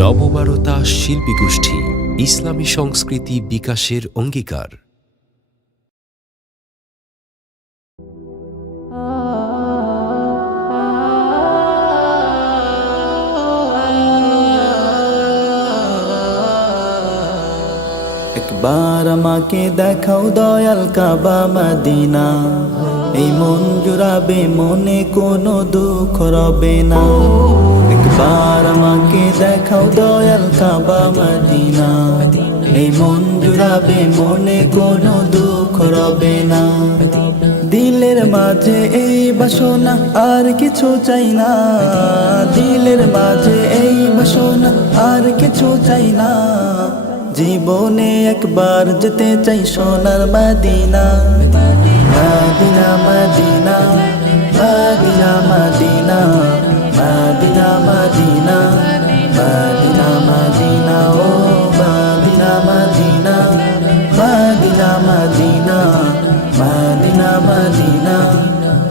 নববারতা শিল্পী গোষ্ঠী ইসলামী সংস্কৃতি বিকাশের অঙ্গীকার। একবার আমাকে দেখাও দয়াল কাবা মদিনা, এই মন জুড়াবে মনে কোনো দুঃখ রবে না। একবার আমাকে দেখাও দয়াল কাবা মদিনা, এই মন জুড়াবে মনে কোনো দুঃখ রবে না। দিলের মাঝে এই বাসনা আর কিছু চাই না, দিলের মাঝে এই বাসনা আর কিছু চাই না। জীবনে একবার যেতে চাই সোনার Medina, Medina Medina Medina Medina Medina Medina Medina Medina ও Medina Medina Medina Medina Medina Medina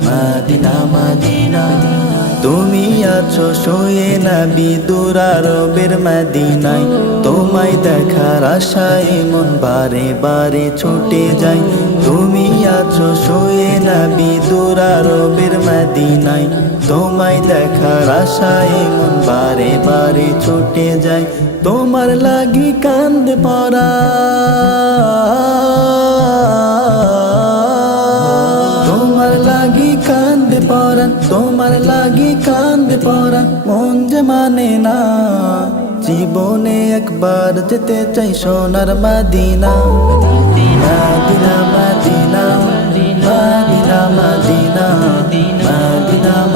Medina Medina. তুমি আছো শুয়ে নবী দূর আরবের মদিনায়, তোমায় দেখার আশায় মন বারে বারে ছুটে যায়। তুমি আছো শুয়ে নবী দূর আরবের মদিনায়, তোমায় দেখার আশায় মন বারে বারে ছুটে যায়। তোমার লাগি কান্দে পরা, তোমার লাগি কান্দে পরা, তোমার লাগি কান্দে পরা মন যে মানে না। জীবনে একবার যেতে চাই সোনার Medina, Medina Medina Medina Medina Medina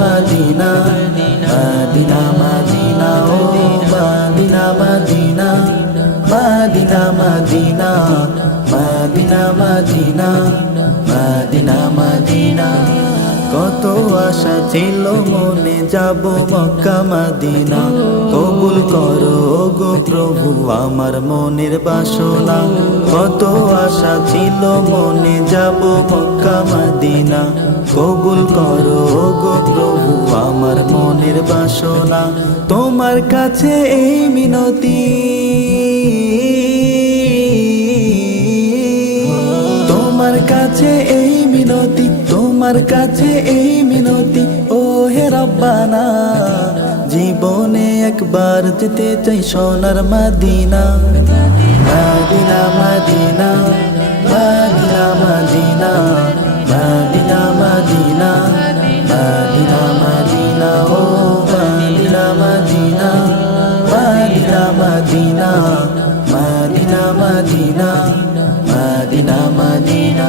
Medina Medina Medina ও Medina Medina Medina Medina Medina Medina Medina Medina. কত আশা ছিল মনে যাব মক্কা মদিনা, কবুল করো গো প্রভু আমার মনের বাসনা। কত আশা ছিল মনে যাব মক্কা মদিনা, কবুল করো গো প্রভু আমার মনের বাসনা। তোমার কাছে এই মিনতি, তোমার কাছে এই মিনতি, তোমার কাছে এই মিনতি ও হে রব্বানা। জীবনে একবার যেতে চাই সোনার Medina, Medina Medina Medina Medina Medina Medina Medina Medina ও Medina Medina Medina Medina Medina Medina Medina Medina.